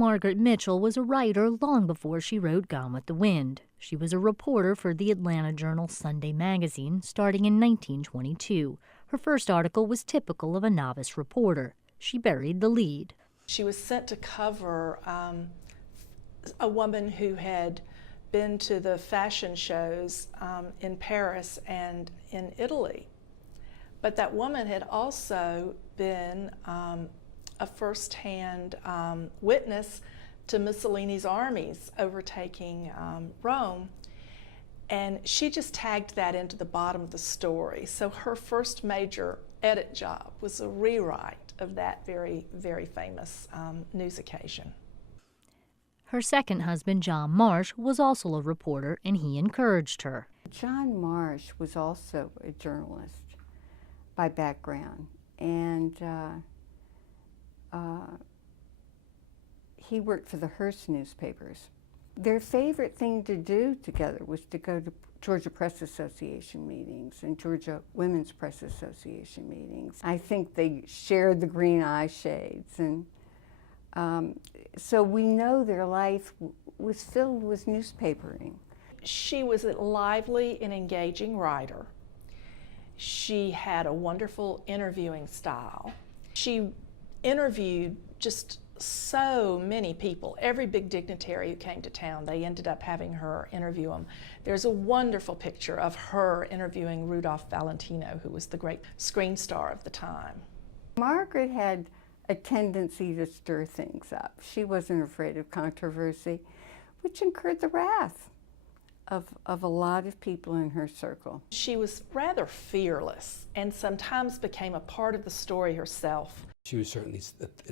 Margaret Mitchell was a writer long before she wrote Gone with the Wind. She was a reporter for the Atlanta Journal Sunday magazine starting in 1922. Her first article was typical of a novice reporter. She buried the lead. She was sent to cover a woman who had been to the fashion shows in Paris and in Italy. But that woman had also been a first-hand witness to Mussolini's armies overtaking Rome, and she just tagged that into the bottom of the story. So her first major edit job was a rewrite of that very, very famous news occasion. Her second husband, John Marsh, was also a reporter, and he encouraged her. John Marsh was also a journalist by background, and he worked for the Hearst newspapers. Their favorite thing to do together was to go to Georgia Press Association meetings and Georgia Women's Press Association meetings. I think they shared the green eye shades, and so we know their life was filled with newspapering. She was a lively and engaging writer. She had a wonderful interviewing style. She interviewed just so many people, every big dignitary who came to town, they ended up having her interview them. There's a wonderful picture of her interviewing Rudolph Valentino, who was the great screen star of the time. Margaret had a tendency to stir things up. She wasn't afraid of controversy, which incurred the wrath of a lot of people in her circle. She was rather fearless and sometimes became a part of the story herself. She was certainly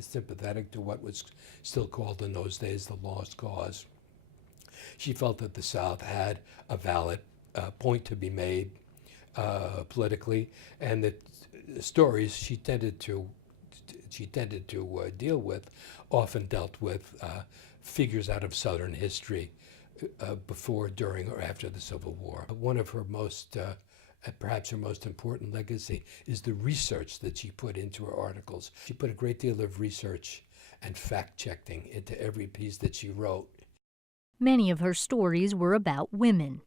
sympathetic to what was still called in those days the lost cause. She felt that the South had a valid point to be made politically, and that stories she tended to deal with often dealt with figures out of Southern history before, during, or after the Civil War. One of her most perhaps her most important legacy is the research that she put into her articles. She put a great deal of research and fact-checking into every piece that she wrote. Many of her stories were about women.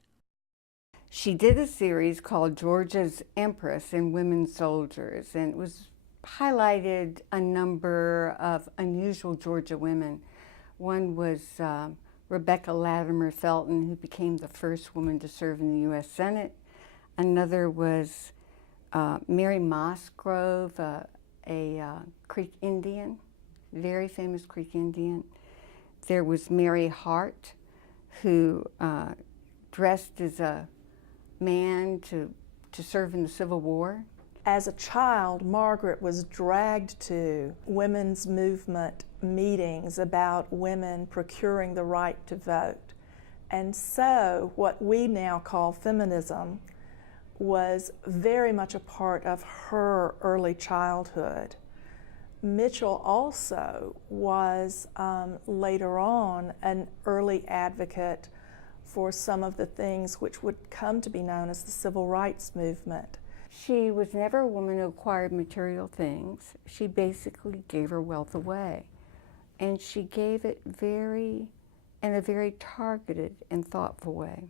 She did a series called Georgia's Empress and Women Soldiers, and it was highlighted a number of unusual Georgia women. One was Rebecca Latimer Felton, who became the first woman to serve in the U.S. Senate. Another was Mary Mossgrove, a Creek Indian, very famous Creek Indian. There was Mary Hart, who dressed as a man to serve in the Civil War. As a child, Margaret was dragged to women's movement meetings about women procuring the right to vote. And so what we now call feminism was very much a part of her early childhood. Mitchell also was later on an early advocate for some of the things which would come to be known as the civil rights movement. She was never a woman who acquired material things. She basically gave her wealth away. And she gave it in a very targeted and thoughtful way.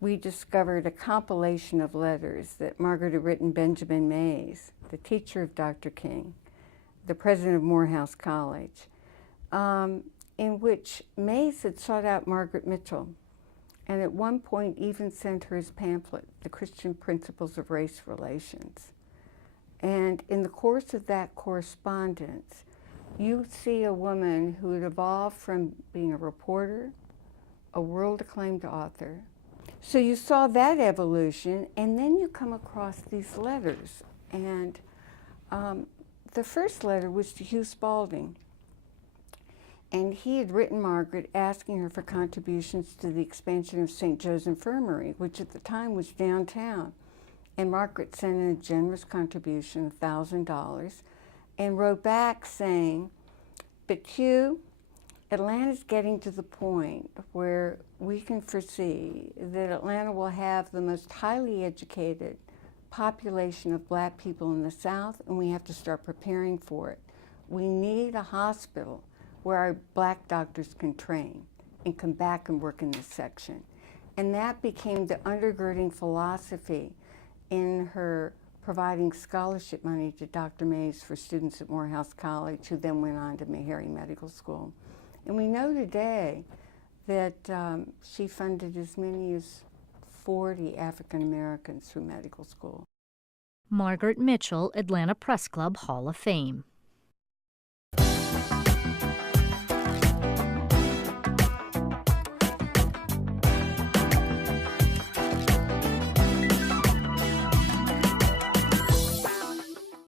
We discovered a compilation of letters that Margaret had written Benjamin Mays, the teacher of Dr. King, the president of Morehouse College, in which Mays had sought out Margaret Mitchell, and at one point even sent her his pamphlet, The Christian Principles of Race Relations. And in the course of that correspondence, you see a woman who had evolved from being a reporter, a world-acclaimed author. So you saw that evolution, and then you come across these letters. And the first letter was to Hugh Spalding. And he had written Margaret asking her for contributions to the expansion of St. Joe's Infirmary, which at the time was downtown. And Margaret sent in a generous contribution, $1,000, and wrote back saying, "But Hugh, Atlanta's getting to the point where we can foresee that Atlanta will have the most highly educated population of black people in the South, and we have to start preparing for it. We need a hospital where our black doctors can train and come back and work in this section. And that became the undergirding philosophy in her providing scholarship money to Dr. Mays for students at Morehouse College, who then went on to Meharry Medical School. And we know today that she funded as many as 40 African Americans through medical school. Margaret Mitchell, Atlanta Press Club Hall of Fame.